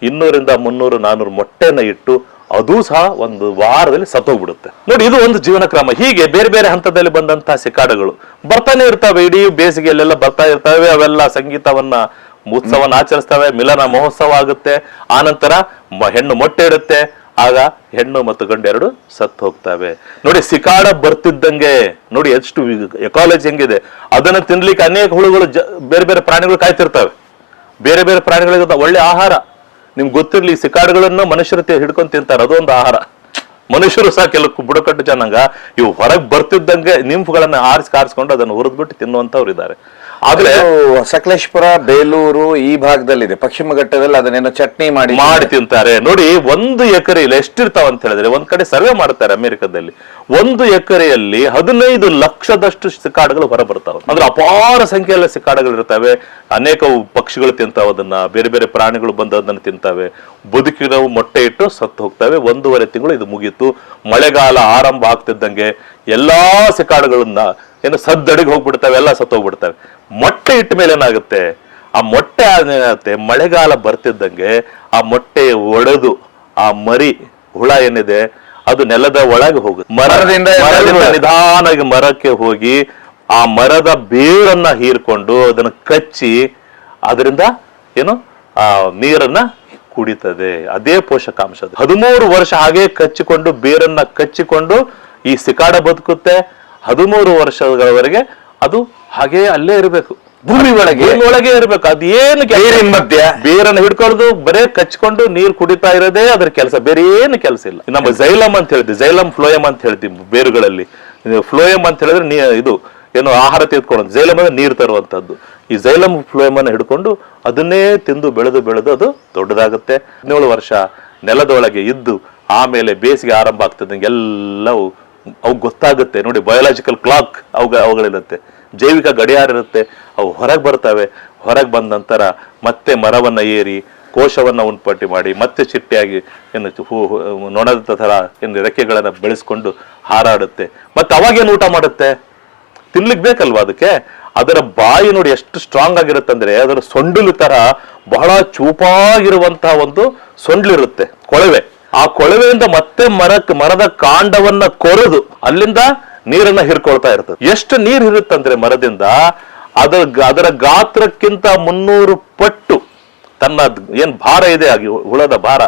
ಇನ್ನೂರಿಂದ ಮುನ್ನೂರು, ನಾನೂರು ಮೊಟ್ಟೆನ ಇಟ್ಟು ಅದು ಸಹ ಒಂದು ವಾರದಲ್ಲಿ ಸತ್ತೋಗ್ಬಿಡುತ್ತೆ. ನೋಡಿ, ಇದು ಒಂದು ಜೀವನ ಕ್ರಮ ಹೀಗೆ ಬೇರೆ ಬೇರೆ ಹಂತದಲ್ಲಿ ಬಂದಂತಹ ಸಿಕಾಡುಗಳು ಬರ್ತಾನೆ ಇರ್ತಾವೆ. ಇಡೀ ಬೇಸಿಗೆಯಲ್ಲೆಲ್ಲ ಬರ್ತಾ ಇರ್ತಾವೆ. ಅವೆಲ್ಲ ಸಂಗೀತವನ್ನ, ಉತ್ಸವನ ಆಚರಿಸ್ತವೆ. ಮಿಲನ ಮಹೋತ್ಸವ ಆಗುತ್ತೆ. ಆನಂತರ ಹೆಣ್ಣು ಮೊಟ್ಟೆ ಇಡುತ್ತೆ. ಆಗ ಹೆಣ್ಣು ಮತ್ತು ಗಂಡು ಎರಡು ಸತ್ತು ಹೋಗ್ತವೆ. ನೋಡಿ, ಸಿಕಾಡ ಬರ್ತಿದ್ದಂಗೆ, ನೋಡಿ, ಎಷ್ಟು ಎಕಾಲಜಿ ಹೆಂಗಿದೆ. ಅದನ್ನ ತಿನ್ಲಿಕ್ಕೆ ಅನೇಕ ಹುಳುಗಳು ಬೇರೆ ಬೇರೆ ಪ್ರಾಣಿಗಳು ಕಾಯ್ತಿರ್ತವೆ. ಬೇರೆ ಬೇರೆ ಪ್ರಾಣಿಗಳಿಗೆ ಒಳ್ಳೆ ಆಹಾರ. ನಿಮ್ಗೆ ಗೊತ್ತಿರ್ಲಿ, ಸಿಕಾಡಗಳನ್ನು ಮನುಷ್ಯರು ಹಿಡ್ಕೊಂಡು ತಿಂತಾರೆ. ಅದೊಂದು ಆಹಾರ. ಮನುಷ್ಯರು ಸಹ ಕೆಲವು ಬುಡಕಟ್ಟು ಜನಾಂಗ, ಇವು ಹೊರಗೆ ಬರ್ತಿದ್ದಂಗೆ ನಿಂಪುಗಳನ್ನು ಆರಿಸಿ ಕಾರಿಸ್ಕೊಂಡು ಅದನ್ನು ಹುರಿದ್ಬಿಟ್ಟು ತಿನ್ನುವಂತವ್ರು ಇದ್ದಾರೆ ಆದ್ರೆ ಸಕಲೇಶ್ಪುರ ಬೇಲೂರು ಈ ಭಾಗದಲ್ಲಿದೆ. ಪಶ್ಚಿಮ ಘಟ್ಟದಲ್ಲಿ ಅದನ್ನೇನೋ ಚಟ್ನಿ ಮಾಡಿ ಮಾಡಿ ತಿಂತಾರೆ. ನೋಡಿ ಒಂದು ಎಕರೆಯಲ್ಲಿ ಎಷ್ಟಿರ್ತಾವ ಅಂತ ಹೇಳಿದ್ರೆ ಒಂದ್ ಕಡೆ ಸರ್ವೆ ಮಾಡ್ತಾರೆ ಅಮೆರಿಕದಲ್ಲಿ. ಒಂದು ಎಕರೆಯಲ್ಲಿ ಹದಿನೈದು ಲಕ್ಷದಷ್ಟು ಸಿಕ್ಕಾಡುಗಳು ಹೊರ ಬರ್ತಾವೆ ಅಂದ್ರೆ ಅಪಾರ ಸಂಖ್ಯೆಯಲ್ಲಿ ಸಿಕ್ಕಾಡುಗಳು ಇರ್ತವೆ ಅನೇಕ ಪಕ್ಷಿಗಳು ತಿಂತಾವ ಅದನ್ನ. ಬೇರೆ ಬೇರೆ ಪ್ರಾಣಿಗಳು ಬಂದು ಅದನ್ನ ತಿಂತಾವೆ. ಬದುಕಿನವು ಮೊಟ್ಟೆ ಇಟ್ಟು ಸತ್ತು ಹೋಗ್ತವೆ. ಒಂದೂವರೆ ತಿಂಗಳು ಇದು ಮುಗೀತು. ಮಳೆಗಾಲ ಆರಂಭ ಆಗ್ತಿದ್ದಂಗೆ ಎಲ್ಲಾ ಸಿಕ್ಕಾಡುಗಳನ್ನ ಏನು ಸದ್ದಡಿಗೆ ಹೋಗ್ಬಿಡ್ತವೆ ಎಲ್ಲ ಸತ್ತು ಹೋಗ್ಬಿಡ್ತವೆ ಮೊಟ್ಟೆ ಇಟ್ಟ ಮೇಲೆ ಏನಾಗುತ್ತೆ? ಆ ಮೊಟ್ಟೆ ಏನಾಗುತ್ತೆ? ಮಳೆಗಾಲ ಬರ್ತಿದ್ದಂಗೆ ಆ ಮೊಟ್ಟೆ ಒಡೆದು ಆ ಮರಿ ಹುಳ ಏನಿದೆ ಅದು ನೆಲದ ಒಳಗೆ ಹೋಗುತ್ತೆ. ಮರದಿಂದ ಮರದಿಂದ ನಿಧಾನಾಗಿ ಮರಕ್ಕೆ ಹೋಗಿ ಆ ಮರದ ಬೇರನ್ನ ಹೀರ್ಕೊಂಡು ಅದನ್ನ ಕಚ್ಚಿ ಅದರಿಂದ ಏನು? ಆ ನೀರನ್ನ ಕುಡಿತದೆ. ಅದೇ ಪೋಷಕಾಂಶ ಅದು. ಹದಿಮೂರು ವರ್ಷ ಹಾಗೆ ಕಚ್ಚಿಕೊಂಡು ಬೇರನ್ನ ಕಚ್ಚಿಕೊಂಡು ಈ ಸಿಕಾಡ ಬದುಕುತ್ತೆ. ಹದಿಮೂರು ವರ್ಷಗಳವರೆಗೆ ಅದು ಹಾಗೆ ಅಲ್ಲೇ ಇರಬೇಕು. ಭೂಮಿ ಒಳಗೆ. ಒಳಗೆ ಇರಬೇಕು. ಅದೇನು ಮಧ್ಯ. ಬೇರನ್ನು ಹಿಡ್ಕೊಳ್ಳೋದು ಬರೇ ಕಚ್ಕೊಂಡು ನೀರು ಕುಡಿತಾ ಇರೋದೇ ಅದ್ರ ಕೆಲಸ. ಬೇರೆ ಏನು ಕೆಲಸ ಇಲ್ಲ. ನಮ್ಮ ಜೈಲಮ್ ಅಂತ ಹೇಳ್ತೀವಿ ಜೈಲಮ್ ಫ್ಲೋಯಮ್ ಅಂತ ಹೇಳ್ತೀವಿ ಬೇರುಗಳಲ್ಲಿ. ಫ್ಲೋಯಮ್ ಅಂತ ಹೇಳಿದ್ರೆ ನೀ ಇದು ಏನು ಆಹಾರ ತೆಗೆದುಕೊಳ್ಳೋದು. ಜೈಲಮ್ ಅಂದ್ರೆ ನೀರು ತರುವಂತದ್ದು ಈ ಜೈಲಮ್ ಫ್ಲೋಯಮ್ ಅನ್ನು ಹಿಡ್ಕೊಂಡು ಅದನ್ನೇ ತಿಂದು ಬೆಳೆದು ಬೆಳೆದು ಅದು ದೊಡ್ಡದಾಗುತ್ತೆ. ಹದಿನೇಳು ವರ್ಷ ನೆಲದೊಳಗೆ ಇದ್ದು ಆಮೇಲೆ ಬೇಸಿಗೆ ಆರಂಭ ಆಗ್ತದೆ. ಎಲ್ಲವೂ ಅವು ಗೊತ್ತಾಗುತ್ತೆ. ನೋಡಿ ಬಯೋಲಾಜಿಕಲ್ ಕ್ಲಾಕ್ ಅವು ಅವುಗಳಿರುತ್ತೆ ಜೈವಿಕ ಗಡಿಯಾರ ಇರುತ್ತೆ, ಅವು ಹೊರಗೆ ಬರ್ತವೆ. ಹೊರಗೆ ಬಂದ ನಂತರ ಮತ್ತೆ ಮರವನ್ನು ಏರಿ, ಕೋಶವನ್ನು ಉಂಟುಪಟ್ಟಿ ಮಾಡಿ, ಮತ್ತೆ ಚಿಟ್ಟೆಯಾಗಿ ಏನು ಹೂ ನೊಣದ ಥರ ಏನು ರೆಕ್ಕೆಗಳನ್ನು ಬೆಳೆಸ್ಕೊಂಡು ಹಾರಾಡುತ್ತೆ. ಮತ್ತೆ ಅವಾಗೇನು ಊಟ ಮಾಡುತ್ತೆ? ತಿನ್ಲಿಕ್ಕೆ ಬೇಕಲ್ವಾ ಅದಕ್ಕೆ? ಅದರ ಬಾಯಿ ನೋಡಿ ಎಷ್ಟು ಸ್ಟ್ರಾಂಗ್ ಆಗಿರುತ್ತೆ ಅಂದರೆ, ಅದರ ಸೊಂಡಿಲು ಥರ ಬಹಳ ಚೂಪಾಗಿರುವಂತಹ ಒಂದು ಸೊಂಡ್ಲಿರುತ್ತೆ, ಕೊಳವೆ. ಆ ಕೊಳವೆಯಿಂದ ಮತ್ತೆ ಮರಕ್ಕೆ ಮರದ ಕಾಂಡವನ್ನ ಕೊರೆದು, ಅಲ್ಲಿಂದ ನೀರನ್ನ ಹಿರ್ಕೊಳ್ತಾ ಇರ್ತದೆ. ಎಷ್ಟು ನೀರು ಇರುತ್ತಂದ್ರೆ ಮರದಿಂದ ಅದರ ಅದರ ಗಾತ್ರಕ್ಕಿಂತ ಮುನ್ನೂರು ಪಟ್ಟು ತನ್ನ ಏನ್ ಭಾರ ಇದೆ ಆಗಿ ಹುಳದ ಭಾರ.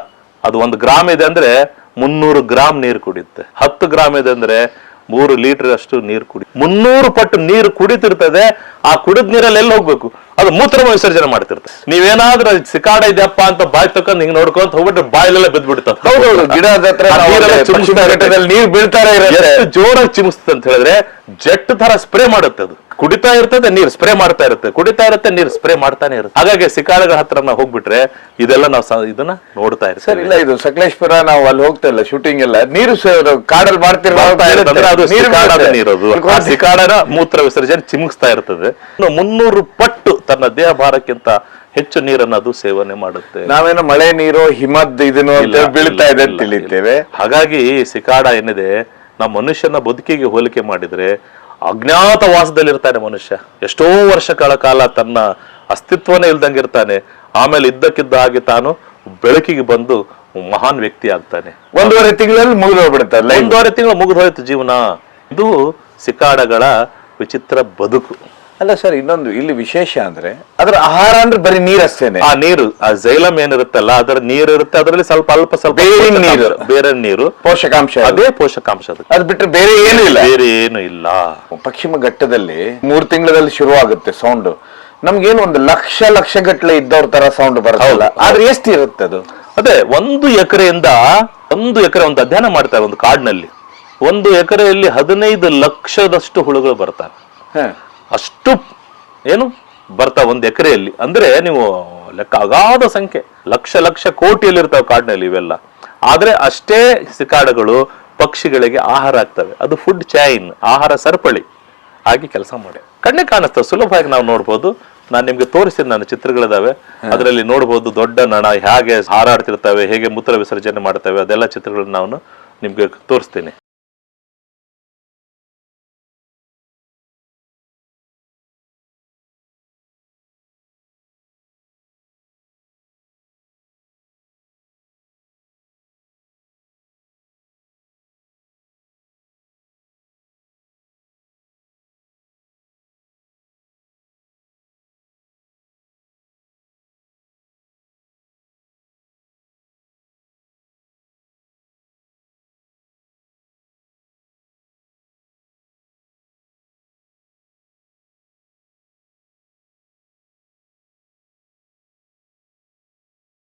ಅದು ಒಂದು ಗ್ರಾಮ್ ಇದೆ ಅಂದ್ರೆ ಮುನ್ನೂರು ಗ್ರಾಮ್ ನೀರು ಕುಡಿಯುತ್ತೆ. ಹತ್ತು ಗ್ರಾಮ್ ಇದೆ ಅಂದ್ರೆ ಮೂರು ಲೀಟರ್ ಅಷ್ಟು ನೀರು ಕುಡಿ ಮುನ್ನೂರು ಪಟ್ಟು ನೀರು ಕುಡಿತಿರ್ತದೆ ಆ ಕುಡಿದ ನೀರಲ್ಲಿ ಎಲ್ಲಿ ಹೋಗ್ಬೇಕು? ಅದು ಮೂತ್ರ ವಿಸರ್ಜನೆ ಮಾಡ್ತಿರ್ತದೆ ನೀವೇನಾದ್ರೂ ಸಿಕಾಡ ಇದೆಯಪ್ಪ ಅಂತ ಬಾಯ್ ತಕೊಂಡ್ ಹಿಂಗ್ ನೋಡ್ಕೊಂತ ಹೋಗ್ಬಿಟ್ರೆ ಬಾಯಿಲೆಲ್ಲ ಬಿದ್ದು ಬಿಡ್ತದೆ ನೀರು ಬೀಳ್ತಾರೆ ಜೋರಾಗಿ ಚಿಮ್ಸ್ತದೆ ಅಂತ ಹೇಳಿದ್ರೆ ಜೆಟ್ ತರ ಸ್ಪ್ರೇ ಮಾಡುತ್ತೆ ಅದು. ಕುಡಿತಾ ಇರ್ತದೆ ನೀರು ಸ್ಪ್ರೇ ಮಾಡ್ತಾ ಇರುತ್ತೆ. ಕುಡಿತಾ ಇರುತ್ತೆ ನೀರು ಸ್ಪ್ರೇ ಮಾಡ್ತಾನೆ ಇರುತ್ತೆ. ಹಾಗಾಗಿ ಸಿಕಾರಗಳ ಹತ್ರ ನಾವು ಹೋಗ್ಬಿಟ್ರೆ ಇದೆಲ್ಲ ನಾವು ಇದನ್ನ ನೋಡ್ತಾ ಸರ್ ಇರ್ತೀವಿ ಇಲ್ಲ ಇದು ಸಕಲೇಶ್ಪುರ ನಾವು ಅಲ್ಲಿ ಹೋಗ್ತಾ ಇಲ್ಲ ಶೂಟಿಂಗ್ ಎಲ್ಲ. ನೀರು ಕಾಡಲ್ಲಿ ಮಾಡ್ತಿರೋ ಸಿಕಾಡನ ಮೂತ್ರ ವಿಸರ್ಜನೆ ಚಿಮುಕ್ಸ್ತಾ ಇರ್ತದೆ. ಮುನ್ನೂರು ಪಟ್ಟು ತನ್ನ ದೇಹ ಭಾರಕ್ಕಿಂತ ಹೆಚ್ಚು ನೀರನ್ನು ಅದು ಸೇವನೆ ಮಾಡುತ್ತೆ. ನಾವೇನೋ ಮಳೆ ನೀರು ಹಿಮದ್ ಇದನ್ನು ಬೀಳ್ತಾ ಇದೆ ತಿಳಿತೇವೆ ಹಾಗಾಗಿ ಸಿಕಾಡ ಏನಿದೆ ನಮ್ಮ ಮನುಷ್ಯನ ಬದುಕಿಗೆ ಹೋಲಿಕೆ ಮಾಡಿದ್ರೆ ಅಜ್ಞಾತವಾಸದಲ್ಲಿರ್ತಾನೆ ಮನುಷ್ಯ. ಎಷ್ಟೋ ವರ್ಷಗಳ ಕಾಲ ತನ್ನ ಅಸ್ತಿತ್ವನೇ ಇಲ್ದಂಗಿರ್ತಾನೆ. ಆಮೇಲೆ ಇದ್ದಕ್ಕಿದ್ದ ಹಾಗೆ ತಾನು ಬೆಳಕಿಗೆ ಬಂದು ಮಹಾನ್ ವ್ಯಕ್ತಿ ಆಗ್ತಾನೆ. ಒಂದೂವರೆ ತಿಂಗಳಲ್ಲಿ ಮುಗಿದು ಹೋಗ್ಬಿಡುತ್ತೆ ಒಂದೂವರೆ ತಿಂಗಳು ಮುಗಿದು ಹೋಯ್ತು ಜೀವನ. ಇದು ಸಿಕಾಡಗಳ ವಿಚಿತ್ರ ಬದುಕು. ಅಲ್ಲ ಸರ್ ಇನ್ನೊಂದು ಇಲ್ಲಿ ವಿಶೇಷ ಅಂದ್ರೆ ಅದರ ಆಹಾರ ಅಂದ್ರೆ ಬರೀ ನೀರಷ್ಟೇನೆ ಆ ನೀರು ಆ ಜೈಲಮ್ ಏನಿರುತ್ತಲ್ಲ ಅದರ ನೀರು ಇರುತ್ತೆ ಅದರಲ್ಲಿ ಸ್ವಲ್ಪ ಅಲ್ಪ ಸ್ವಲ್ಪ ಬೇರಿನ ನೀರು. ಬೇರೆ ನೀರು. ಪೋಷಕಾಂಶ. ಅದೇ ಪೋಷಕಾಂಶ ಅದು. ಅದ್ ಬಿಟ್ರೆ ಬೇರೆ ಏನು ಇಲ್ಲ. ಬೇರೆ ಏನು ಇಲ್ಲ. ಪಶ್ಚಿಮ ಘಟ್ಟದಲ್ಲಿ ಮೂರ್ ತಿಂಗಳಲ್ಲಿ ಶುರು ಆಗುತ್ತೆ ಸೌಂಡ್ ನಮ್ಗೇನು ಒಂದು ಲಕ್ಷ ಲಕ್ಷ ಗಟ್ಟಲೆ ಇದ್ದವ್ರ ತರ ಸೌಂಡ್ ಬರಲ್ಲ ಆದ್ರೆ ಎಷ್ಟು ಇರುತ್ತೆ ಅದು? ಅದೇ ಒಂದು ಎಕರೆಯಿಂದ ಒಂದು ಎಕರೆ ಒಂದು ಅಧ್ಯಯನ ಮಾಡ್ತಾರೆ ಒಂದು ಕಾಡ್ನಲ್ಲಿ. ಒಂದು ಎಕರೆಯಲ್ಲಿ ಹದಿನೈದು ಲಕ್ಷದಷ್ಟು ಹುಳುಗಳು ಬರ್ತಾರೆ. ಹ. ಅಷ್ಟು ಏನು ಬರ್ತಾ ಒಂದು ಎಕರೆಯಲ್ಲಿ. ಅಂದ್ರೆ ನೀವು ಲೆಕ್ಕ ಅಗಾಧ ಸಂಖ್ಯೆ ಲಕ್ಷ ಲಕ್ಷ ಕೋಟಿಯಲ್ಲಿರ್ತಾವೆ ಕಾಡಿನಲ್ಲಿ ಇವೆಲ್ಲ. ಆದ್ರೆ ಅಷ್ಟೇ ಸಿಕಾಡಗಳು ಪಕ್ಷಿಗಳಿಗೆ ಆಹಾರ ಆಗ್ತವೆ. ಅದು ಫುಡ್ ಚೈನ್ ಆಹಾರ ಸರಪಳಿ. ಆಗಿ ಕೆಲಸ ಮಾಡಿ. ಕಣ್ಣೆ ಕಾಣಿಸ್ತವೆ ಸುಲಭವಾಗಿ ನಾವು ನೋಡ್ಬೋದು. ನಾನು ನಿಮ್ಗೆ ತೋರಿಸಿದ ನನ್ನ ಚಿತ್ರಗಳಿದಾವೆ. ಅದರಲ್ಲಿ ನೋಡ್ಬೋದು ದೊಡ್ಡ ನಣ ಹೇಗೆ ಹಾರಾಡ್ತಿರ್ತವೆ ಹೇಗೆ ಮೂತ್ರ ವಿಸರ್ಜನೆ ಮಾಡ್ತವೆ ಅದೆಲ್ಲ ಚಿತ್ರಗಳನ್ನ ನಾನು ನಿಮ್ಗೆ ತೋರಿಸ್ತೀನಿ.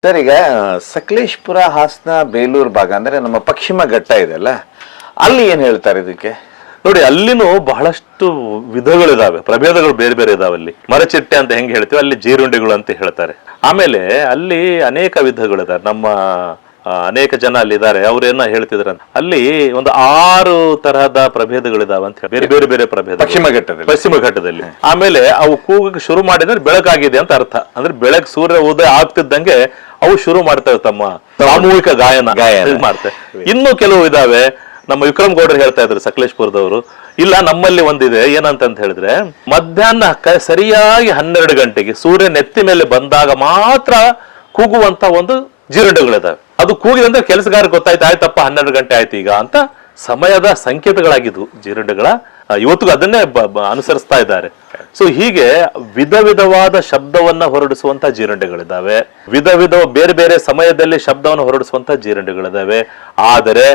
ಸರ್, ಈಗ, ಸಕಲೇಶ್ಪುರ, ಹಾಸನ, ಬೇಲೂರು ಭಾಗ ಅಂದ್ರೆ ನಮ್ಮ ಪಶ್ಚಿಮ ಘಟ್ಟ ಇದೆ ಅಲ್ಲ? ಅಲ್ಲಿ ಏನ್ ಹೇಳ್ತಾರೆ ಇದಕ್ಕೆ? ನೋಡಿ, ಅಲ್ಲಿನೂ ಬಹಳಷ್ಟು ವಿಧಗಳಿದಾವೆ, ಪ್ರಭೇದಗಳು ಬೇರೆ ಬೇರೆ ಇದಾವೆ ಅಲ್ಲಿ. ಮರಚಿಟ್ಟೆ ಅಂತ ಹೆಂಗೆ ಹೇಳ್ತೀವಿ ಅಲ್ಲಿ ಜೀರುಂಡೆಗಳು ಅಂತ ಹೇಳ್ತಾರೆ. ಆಮೇಲೆ ಅಲ್ಲಿ ಅನೇಕ ವಿಧಗಳಿದಾವೆ. ನಮ್ಮ ಅನೇಕ ಜನ ಅಲ್ಲಿ ಇದ್ದಾರೆ. ಅವ್ರೇನ ಹೇಳ್ತಿದ್ರ ಅಲ್ಲಿ ಒಂದು ಆರು ತರಹದ ಪ್ರಭೇದಗಳಿದಾವೆ ಅಂತ ಹೇಳಿ. ಬೇರೆ ಬೇರೆ ಬೇರೆ ಪ್ರಭೇದ ಪಶ್ಚಿಮ ಘಟ್ಟದಲ್ಲಿ. ಪಶ್ಚಿಮ ಘಟ್ಟದಲ್ಲಿ. ಆಮೇಲೆ ಅವು ಕೂಗಕ್ಕೆ ಶುರು ಮಾಡಿದ್ರೆ ಬೆಳಕಾಗಿದೆ ಅಂತ ಅರ್ಥ. ಅಂದ್ರೆ ಬೆಳಕ್ ಸೂರ್ಯ ಉದಯ ಆಗ್ತಿದ್ದಂಗೆ ಅವು ಶುರು ಮಾಡ್ತವೆ ತಮ್ಮ ಸಾಮೂಹಿಕ ಗಾಯನ. ಗಾಯನ. ಮಾಡ್ತವೆ. ಇನ್ನು ಕೆಲವು ಇದಾವೆ. ನಮ್ಮ ವಿಕ್ರಮ್ ಗೌಡರು ಹೇಳ್ತಾ ಇದ್ರು ಸಕಲೇಶ್ಪುರದವರು. ಇಲ್ಲ ನಮ್ಮಲ್ಲಿ ಒಂದಿದೆ. ಏನಂತ ಅಂತ ಹೇಳಿದ್ರೆ ಮಧ್ಯಾಹ್ನ ಸರಿಯಾಗಿ ಹನ್ನೆರಡು ಗಂಟೆಗೆ ಸೂರ್ಯ ನೆತ್ತಿ ಮೇಲೆ ಬಂದಾಗ ಮಾತ್ರ ಕೂಗುವಂತ ಒಂದು ಜೀರುಂಡೆಗಳಿದಾವೆ. ಅದು ಕೂಗಿದಂದ್ರೆ ಕೆಲಸಗಾರ ಗೊತ್ತಾಯ್ತು, ಆಯ್ತಪ್ಪ, ಹನ್ನೆರಡು ಗಂಟೆ ಆಯ್ತು ಈಗ ಅಂತ ಸಮಯದ ಸಂಕೇತಗಳಾಗಿದ್ವು ಜೀರುಂಡೆಗಳ ಇವತ್ತಿಗೂ ಅದನ್ನೇ ಅನುಸರಿಸ್ತಾ ಇದ್ದಾರೆ. ಸೊ ಹೀಗೆ ವಿಧ ವಿಧವಾದ ಶಬ್ದವನ್ನ ಹೊರಡಿಸುವಂತ ಜೀರುಂಡೆಗಳಿದ್ದಾವೆ. ವಿಧ ವಿಧ ಬೇರೆ ಬೇರೆ ಸಮಯದಲ್ಲಿ ಶಬ್ದವನ್ನು ಹೊರಡಿಸುವಂತ ಜೀರುಂಡೆಗಳಿದ್ದಾವೆ. ಆದರೆ,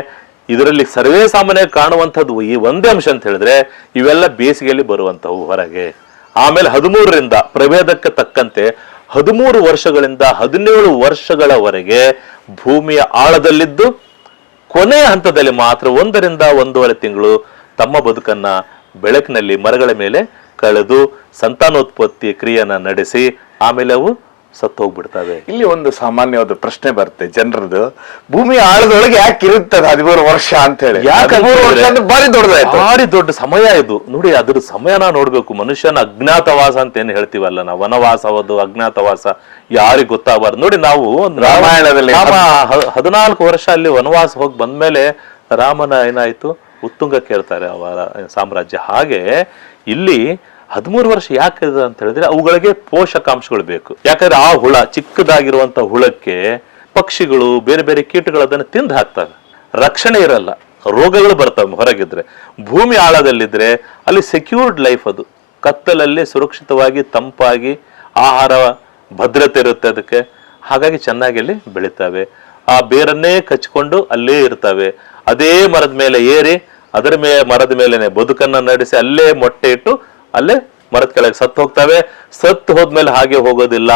ಇದರಲ್ಲಿ ಸರ್ವೇ ಸಾಮಾನ್ಯ ಕಾಣುವಂಥದ್ದು ಈ ಒಂದೇ ಅಂಶ ಅಂತ ಹೇಳಿದ್ರೆ ಇವೆಲ್ಲ ಬೇಸಿಗೆಯಲ್ಲಿ ಬರುವಂತವು ಹೊರಗೆ. ಆಮೇಲೆ ಹದಿಮೂರರಿಂದ ಪ್ರಭೇದಕ್ಕೆ ತಕ್ಕಂತೆ ಹದಿಮೂರು ವರ್ಷಗಳಿಂದ ಹದಿನೇಳು ವರ್ಷಗಳವರೆಗೆ ಭೂಮಿಯ ಆಳದಲ್ಲಿದ್ದು ಕೊನೆಯ ಹಂತದಲ್ಲಿ ಮಾತ್ರ ಒಂದರಿಂದ ಒಂದೂವರೆ ತಿಂಗಳು ತಮ್ಮ ಬದುಕನ್ನ ಬೆಳಕಿನಲ್ಲಿ ಮರಗಳ ಮೇಲೆ ಕಳೆದು ಸಂತಾನೋತ್ಪತ್ತಿ ಕ್ರಿಯೆಯನ್ನ ನಡೆಸಿ, ಆಮೇಲೆ ಅವು ಸತ್ತು ಹೋಗ್ಬಿಡ್ತವೆ ಇಲ್ಲಿ ಒಂದು ಸಾಮಾನ್ಯವಾದ ಪ್ರಶ್ನೆ ಬರುತ್ತೆ. ಜನರದು ಭೂಮಿ ಆಳದೊಳಗೆ ಯಾಕೆ ಇರುತ್ತದೆ ಹದಿಮೂರು ವರ್ಷ ಅಂತ ಹೇಳಿ ಬಾರಿ ದೊಡ್ಡದಾಯ್ತು. ಭಾರಿ ದೊಡ್ಡ ಸಮಯ ಇದು. ನೋಡಿ ಅದ್ರ ಸಮಯನ ನೋಡ್ಬೇಕು. ಮನುಷ್ಯನ ಅಜ್ಞಾತವಾಸ ಅಂತ ಏನು ಹೇಳ್ತೀವಲ್ಲ ನಾವು? ವನವಾಸವದು ಅಜ್ಞಾತವಾಸ ಯಾರಿಗ್ ಗೊತ್ತಾಗಬಾರ್ದು. ನೋಡಿ ನಾವು ರಾಮಾಯಣದಲ್ಲಿ ಹದಿನಾಲ್ಕು ವರ್ಷ ಅಲ್ಲಿ ವನವಾಸ ಹೋಗಿ ಬಂದ್ಮೇಲೆ ರಾಮನ ಏನಾಯ್ತು? ಉತ್ತುಂಗ ಕೇಳ್ತಾರೆ ಅವರ ಸಾಮ್ರಾಜ್ಯ. ಹಾಗೆ ಇಲ್ಲಿ ಹದಿಮೂರು ವರ್ಷ ಯಾಕೆ ಅಂತ ಹೇಳಿದ್ರೆ ಅವುಗಳಿಗೆ ಪೋಷಕಾಂಶಗಳು ಬೇಕು. ಯಾಕಂದ್ರೆ ಆ ಹುಳ ಚಿಕ್ಕದಾಗಿರುವಂತ ಹುಳಕ್ಕೆ ಪಕ್ಷಿಗಳು ಬೇರೆ ಬೇರೆ ಕೀಟಗಳು ಅದನ್ನು ತಿಂದು ಹಾಕ್ತವೆ. ರಕ್ಷಣೆ ಇರಲ್ಲ. ರೋಗಗಳು ಬರ್ತವೆ ಹೊರಗಿದ್ರೆ. ಭೂಮಿ ಆಳದಲ್ಲಿದ್ರೆ ಅಲ್ಲಿ ಸೆಕ್ಯೂರ್ಡ್ ಲೈಫ್ ಅದು. ಕತ್ತಲಲ್ಲಿ ಸುರಕ್ಷಿತವಾಗಿ ತಂಪಾಗಿ ಆಹಾರ ಭದ್ರತೆ ಇರುತ್ತೆ ಅದಕ್ಕೆ. ಹಾಗಾಗಿ ಚೆನ್ನಾಗಿ ಅಲ್ಲಿ ಬೆಳಿತಾವೆ. ಆ ಬೇರನ್ನೇ ಕಚ್ಕೊಂಡು ಅಲ್ಲೇ ಇರ್ತವೆ. ಅದೇ ಮರದ ಮೇಲೆ ಏರಿ, ಅದರ ಮೇಲೆ ಮರದ ಮೇಲೆನೆ ಬದುಕನ್ನ ನಡೆಸಿ ಅಲ್ಲೇ ಮೊಟ್ಟೆ ಇಟ್ಟು ಅಲ್ಲೇ ಮರದ ಕೆಳಗೆ ಸತ್ತು ಹೋಗ್ತವೆ. ಸತ್ತು ಹೋದ್ಮೇಲೆ ಹಾಗೆ ಹೋಗೋದಿಲ್ಲ.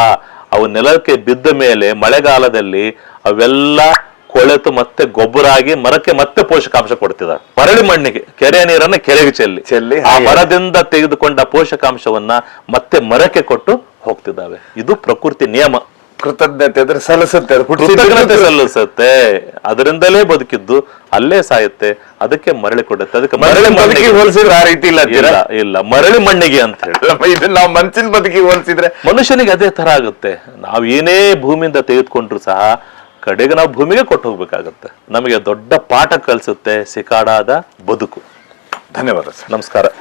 ಅವು ನೆಲಕ್ಕೆ ಬಿದ್ದ ಮೇಲೆ ಮಳೆಗಾಲದಲ್ಲಿ ಅವೆಲ್ಲ ಕೊಳೆತು ಮತ್ತೆ ಗೊಬ್ಬರ ಆಗಿ ಮರಕ್ಕೆ ಮತ್ತೆ ಪೋಷಕಾಂಶ ಕೊಡ್ತಿದ್ದಾರೆ. ಮರಳಿ ಮಣ್ಣಿಗೆ ಕೆರೆ ನೀರನ್ನ ಕೆರೆಗೆ ಚೆಲ್ಲಿ. ಚೆಲ್ಲಿ ಆ ಮರದಿಂದ ತೆಗೆದುಕೊಂಡ ಪೋಷಕಾಂಶವನ್ನ ಮತ್ತೆ ಮರಕ್ಕೆ ಕೊಟ್ಟು ಹೋಗ್ತಿದ್ದಾವೆ. ಇದು ಪ್ರಕೃತಿ ನಿಯಮ. ಕೃತಜ್ಞತೆ ಅಂದ್ರೆ ಸಲ್ಲಿಸುತ್ತೆ ಅದು ಕೃತಜ್ಞತೆ ಸಲ್ಲಿಸುತ್ತೆ. ಅದರಿಂದಲೇ ಬದುಕಿದ್ದು ಅಲ್ಲೇ ಸಾಯುತ್ತೆ. ಅದಕ್ಕೆ ಮರಳಿ ಕೊಡುತ್ತೆ. ಅದಕ್ಕೆ ಮರಳಿ ಮರಳಿ ಬದುಕಿಗೆ ಮಣ್ಣಿಗೆ. ಹೋಲಿಸಿದ್ರೆ ಆ ರೀತಿ ಇಲ್ಲ ಅಂತೀರಾ? ಇಲ್ಲ ಇಲ್ಲ. ಮರಳಿ ಮಣ್ಣಿಗೆ ಅಂತ ಹೇಳಿ. ಅಲ್ಲಪ್ಪ, ನಾವು ಮನುಷ್ಯನ ಬದುಕಿಗೆ ಹೋಲಿಸಿದ್ರೆ. ಮನುಷ್ಯನಿಗೆ ಅದೇ ತರ ಆಗುತ್ತೆ. ನಾವು ಏನೇ ಭೂಮಿಯಿಂದ ತೆಗೆದುಕೊಂಡ್ರು ಸಹ ಕಡೆಗೆ ನಾವು ಭೂಮಿಗೆ ಕೊಟ್ಟು ಹೋಗ್ಬೇಕಾಗತ್ತೆ. ನಮಗೆ ದೊಡ್ಡ ಪಾಠ ಕಲಿಸುತ್ತೆ ಸಿಕಾಡಾದ ಬದುಕು. ಧನ್ಯವಾದ ಸರ್. ನಮಸ್ಕಾರ.